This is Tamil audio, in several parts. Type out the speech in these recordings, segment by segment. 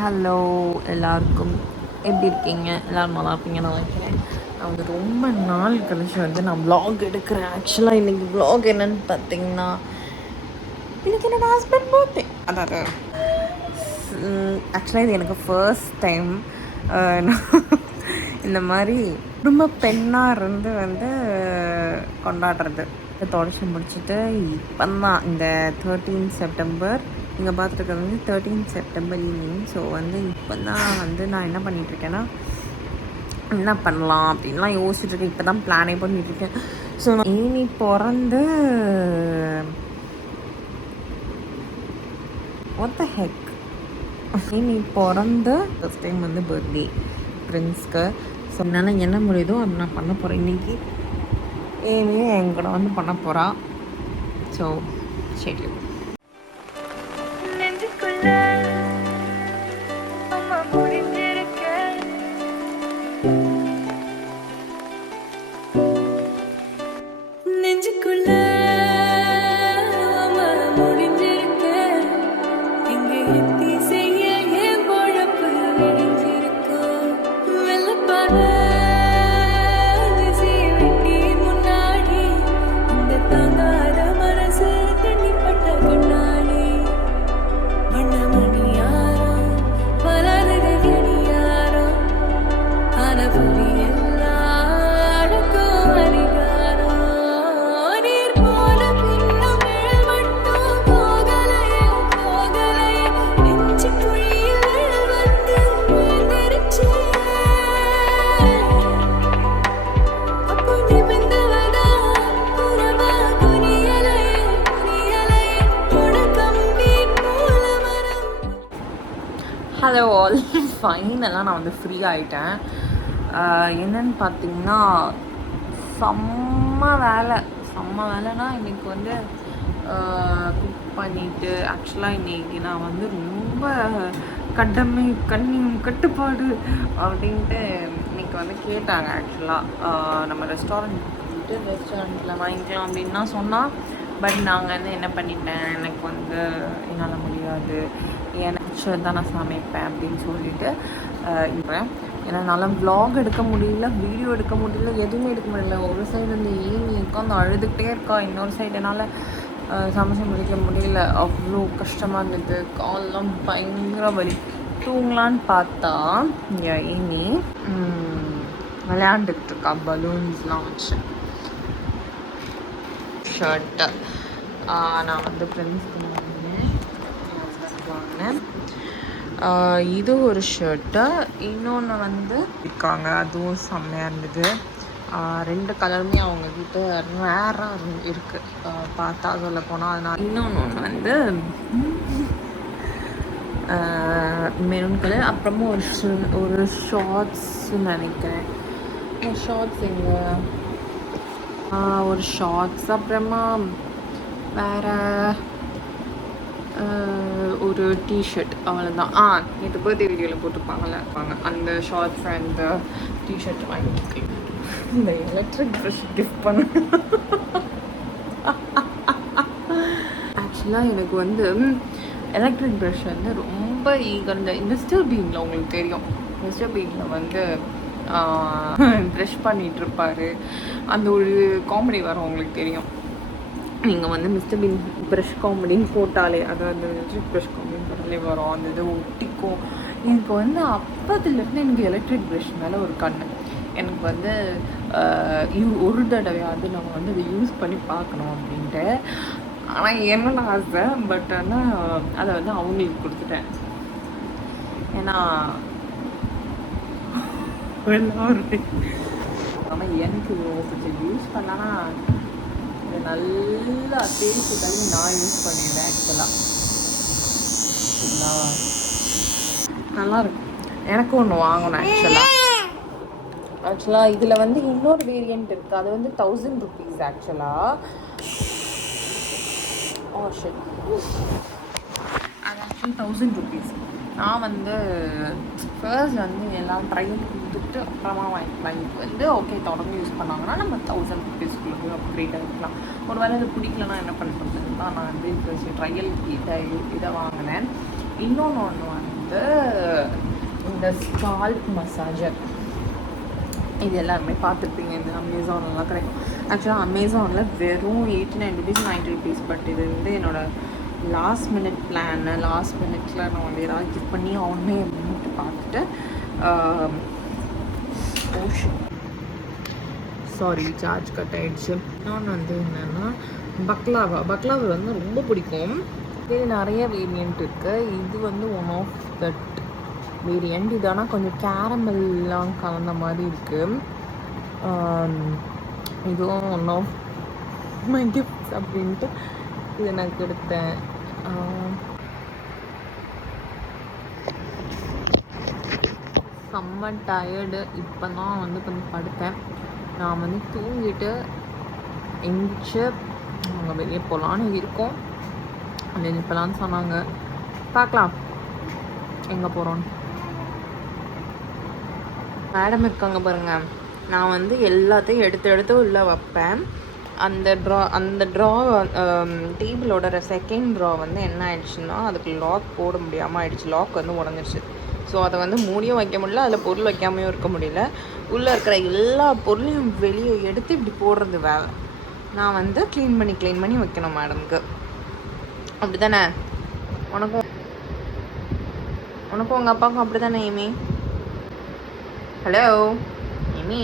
ஹலோ எல்லாருக்கும், எப்படி இருக்கீங்க? எல்லோரும் நல்லா இருப்பீங்கன்னு நினைக்கிறேன். நான் வந்து ரொம்ப நாள் கழிச்சு வந்து நான் வ்ளாக் எடுக்கிறேன். ஆக்சுவலாக இன்றைக்கி வ்ளாக் என்னென்னு பார்த்தீங்கன்னா, இன்றைக்கி என்னோடய ஹஸ்பண்ட் பர்த்டே. அதாவது ஆக்சுவலாக இது எனக்கு ஃபர்ஸ்ட் டைம் இந்த மாதிரி ரொம்ப பெண்ணாக இருந்து வந்து கொண்டாடுறது. தொடச்சி முடிச்சுட்டு இப்போ தான் இந்த 13 செப்டம்பர் நீங்கள் பார்த்துருக்கிறது வந்து 13 செப்டம்பர் ஈவினிங். ஸோ வந்து இப்போ தான் வந்து நான் என்ன பண்ணிகிட்ருக்கேன்னா, என்ன பண்ணலாம் அப்படின்லாம் யோசிச்சுட்ருக்கேன். இப்போ தான் பிளானே பண்ணிகிட்ருக்கேன். ஸோ நான் இனி பிறந்து வாட் த ஹெக் இனி பிறந்த ஃபஸ்ட் டைம் வந்து பர்த்டே ஃப்ரெண்ட்ஸ்க்கு. ஸோ என்னால் என்ன முடியுதோ அது நான் பண்ண போகிறேன் இன்றைக்கி. ஏனே என் கூட வந்து பண்ண போகிறா. ஸோ சரி, ஹலோ ஆல். ஃபைனலாக நான் வந்து ஃப்ரீ ஆகிட்டேன். என்னன்னு பார்த்தீங்கன்னா, செம்ம வேலைனா இன்றைக்கி வந்து குக் பண்ணிவிட்டு, ஆக்சுவலாக இன்றைக்கி நான் வந்து ரொம்ப கண்ணியம் கட்டுப்பாடு அப்படின்ட்டு இன்றைக்கி வந்து கேட்டாங்க. ஆக்சுவலாக நம்ம ரெஸ்டாரண்ட்டில் வாங்கிக்கலாம் அப்படின்னு தான் சொன்னால். பட் நாங்கள் வந்து என்ன பண்ணிட்டேன், எனக்கு வந்து என்னால் முடியாது, எனக்கு தான் நான் சமைப்பேன் அப்படின்னு சொல்லிட்டு இப்போ என்னால் வ்ளாக் எடுக்க முடியல, வீடியோ எடுக்க முடியல, எதுவுமே எடுக்க முடியல. ஒரு சைடு வந்து ஈனி உட்காந்து அழுதுகிட்டே இருக்கா, இன்னொரு சைடு என்னால் சமைச்சு முடிக்க முடியல. அவ்வளோ கஷ்டமாக இருந்தது. காலெலாம் பயங்கர வலி. தூங்கலான்னு பார்த்தா இங்கே ஈனி விளையாண்டுட்டு இருக்கா பலூன்ஸ்லாம் வச்சு. ஷர்ட்டு நான் வந்து ஃப்ரெண்ட்ஸ்க்கு வாங்கினேன். இது ஒரு ஷர்ட்டு, இன்னொன்று வந்து இருக்காங்க, அதுவும் செம்மையாக இருந்தது. ரெண்டு கலருமே அவங்கக்கிட்ட ரேராக இருக்குது பார்த்தா சொல்ல போனால். அதனால் இன்னொன்று வந்து மெரூன் கலர். அப்புறமா ஒரு ஷார்ட்ஸ் நினைக்கிறேன். ஷார்ட்ஸ் எங்கே ஒரு ஷார்ட்ஸ். அப்புறமா வேறு ஒரு டிஷர்ட், அவ்வளோதான். நேற்று பர்த்டே வீடியோவில் போட்டுருப்பாங்கல்ல அந்த ஷார்ட்ஸ் அண்ட் டிஷர்ட் வாங்கிட்டு இந்த எலக்ட்ரிக் ப்ரஷ் கிஃப்ட் பண்ண. ஆக்சுவலாக எனக்கு வந்து எலக்ட்ரிக் ப்ரஷ் வந்து ரொம்ப ஈகர். இந்த மிஸ்டர் பீனில் உங்களுக்கு தெரியும், மிஸ்டர் பீனில் வந்து ப்ரஷ் பண்ணிகிட்ருப்பார். அந்த ஒரு காமெடி வரும், உங்களுக்கு தெரியும். நீங்கள் வந்து மிஸ்டர் பீன் ப்ரஷ் காமெடின்னு போட்டாலே, அதாவது எலக்ட்ரிக் ப்ரஷ் காமெடின்னு போட்டாலே வரும், அந்த இது ஒட்டிக்கும். எனக்கு வந்து அப்போதுலேருந்து எனக்கு எலக்ட்ரிக் ப்ரஷ் மேலே ஒரு கண். எனக்கு வந்து ஒரு தடவையாவது நம்ம வந்து அதை யூஸ் பண்ணி பார்க்கணும் அப்படின்ட்டு. ஆனால் என்னென்ன ஆசை, பட் ஆனால் அதை வந்து அவங்களுக்கு கொடுத்துட்டேன். ஏன்னா ஆனால் எனக்கு யூஸ் பண்ணலான்னா இதை நல்லா தேய்ச்சி தள்ளி நான் யூஸ் பண்ணிடுவேன். நல்லாயிருக்கும். எனக்கும் ஒன்று வாங்கணும். ஆக்சுவலாக இதில் வந்து இன்னொரு வேரியண்ட் இருக்குது, அது வந்து 1000 rupees ஆக்சுவலாக. அது ஆக்சுவலி 1000 rupees. நான் வந்து ஃபர்ஸ்ட் வந்து எல்லாம் ட்ரையல் கொடுத்துட்டு அப்புறமா வாங்கிக்கலாம். இப்போ வந்து ஓகே தொடர்ந்து யூஸ் பண்ணாங்கன்னா நம்ம 1000 rupeesக்குள்ளே அப்கிரேட் ஆகிக்கலாம். ஒரு வேளை அது பிடிக்கலன்னா என்ன பண்ணுறதுன்னு தான் நான் வந்து ட்ரையல் இதை வாங்கினேன். இன்னொன்று வாங்கினேன், வந்து இந்த ஸ்கால்ப் மசாஜர். இது எல்லாருமே பார்த்துருப்பீங்க, இந்த அமேசான்லாம் கிடைக்கும். ஆக்சுவலாக அமேசானில் வெறும் 89 rupees 90 rupees. பட் இது வந்து என்னோடய லாஸ்ட் மினிட் பிளான். லாஸ்ட் மினிட்ல நான் வந்து ஏதாவது கிஃப்ட் பண்ணி ஆகணுமே அப்படின்ட்டு பார்த்துட்டு சாரி சார்ஜ் கட் ஆகிடுச்சு. நான் வந்து என்னென்னா பக்லாவா வந்து ரொம்ப பிடிக்கும். இது நிறைய வேரியண்ட் இருக்குது. இது வந்து ஒன் ஆஃப் தட் வேரியண்ட். இது ஆனால் கொஞ்சம் கேரமெல்லாம் கலந்த மாதிரி இருக்குது. இதுவும் ஒன் ஆஃப் மை கிஃப்ட்ஸ் அப்படின்ட்டு இது எனக்கு எடுத்தேன். செம்ம டயர்டு. இப்போ தான் வந்து கொஞ்சம் படுத்தேன். நான் வந்து தூங்கிட்டு எந்திரிச்சு அவங்க வெளியே போகலான்னு இருக்கோம். வெளியே போகலான்னு சொன்னாங்க. பார்க்கலாம் எங்கே போகிறோன்னு. மேடம் இருக்காங்க பாருங்கள். நான் வந்து எல்லாத்தையும் எடுத்து உள்ளே வைப்பேன். அந்த ட்ரா டேபிளோட செகண்ட் ட்ரா வந்து என்ன ஆயிடுச்சுன்னா அதுக்கு லாக் போட முடியாமல் ஆயிடுச்சு. லாக் வந்து உடஞ்சிருச்சு. ஸோ அதை வந்து மூடியும் வைக்க முடியல, அதில் பொருள் வைக்காமையும் இருக்க முடியல. உள்ளே இருக்கிற எல்லா பொருளையும் வெளியே எடுத்து இப்படி போடுறது வேலை. நான் வந்து க்ளீன் பண்ணி வைக்கணும் மேடம்க்கு. அப்படி தானே? உனக்கும் உங்கள் அப்பாவுக்கும் அப்படி தானே ஏமி? ஹலோ ஏமி,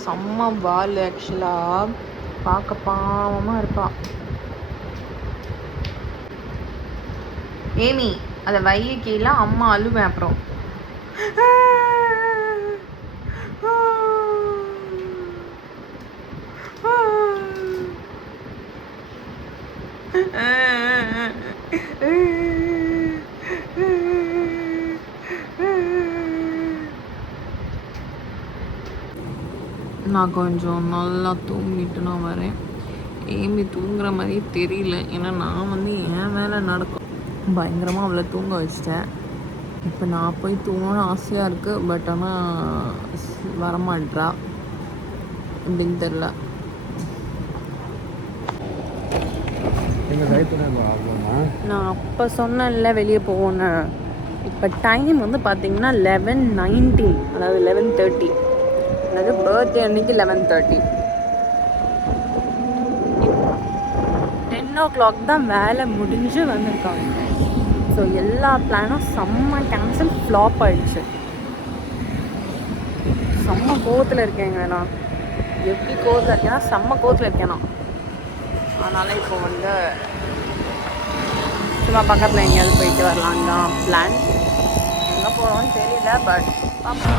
செம்ம பால். ஆக்சுவலாக பார்க்க பாவமாக இருப்பான். ஏமி அதை வைய கீழே அம்மா அழுவேன். அப்புறம் நான் கொஞ்சம் நல்லா தூங்கிட்டு நான் வரேன். ஏமி தூங்குற மாதிரி தெரியல. ஏன்னா நான் வந்து என் மேலே நடக்கும் பயங்கரமாக அவளை தூங்க வச்சிட்டேன். இப்போ நான் போய் தூங்கணும்னு ஆசையாக இருக்குது. பட் ஆனால் வரமாட்றா அப்படின்னு தெரில. நான் அப்போ சொன்னேன்ல வெளியே போகணுன்னு. இப்போ டைம் வந்து பார்த்தீங்கன்னா 11:19, அதாவது 11:30. அதாவது பர்த்டே அன்னைக்கு 11:30. 10 o'clock தான் வேலை முடிஞ்சு வந்திருக்காங்க. ஸோ எல்லா பிளானும் செம்ம கேன்சல், ஃப்ளாப் ஆயிடுச்சு. செம்ம கோவத்தில் இருக்கேங்க நான். எப்படி கோவத்தில் இருக்கேன்னா செம்ம கோவத்தில் இருக்கேன் நான். அதனால் இப்போ வந்து சும்மா பக்கத்தில் எங்கேயாவது போயிட்டு வரலான்னு தான் பிளான். எங்கே போகிறோன்னு தெரியல, பட் பார்ப்போம்.